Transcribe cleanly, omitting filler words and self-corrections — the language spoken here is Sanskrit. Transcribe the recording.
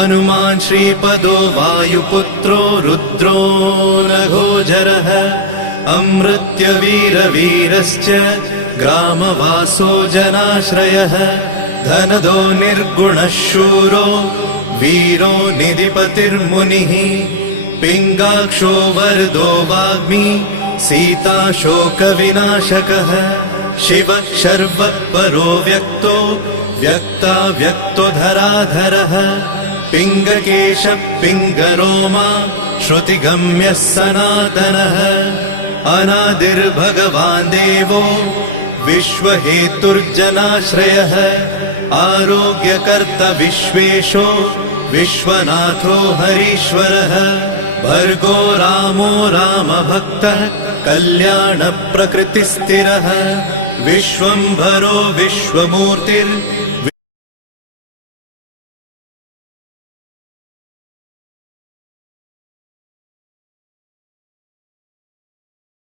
हनुमान् श्रीपदो वायुपुत्रो रुद्रो नघोजरः अमृत्यवीरवीरश्च ग्रामवासो जनाश्रयः धनदो निर्गुणः शूरो वीरो निधिपतिर्मुनिः पिङ्गाक्षो वरदो वाग्मी सीताशोकविनाशकः शिवः शर्वपरो व्यक्तो व्यक्ताव्यक्तो धराधरः पिङ्गकेशः पिङ्गरोमा श्रुतिगम्यः सनातनः अनादिर्भगवान् देवो विश्वहेतुर्जनाश्रयः आरोग्यकर्ता विश्वेशो विश्वनाथो हरीश्वरः भर्गो रामो रामभक्तः कल्याणप्रकृतिस्थिरः विश्वम्भरो विश्वमूर्तिर्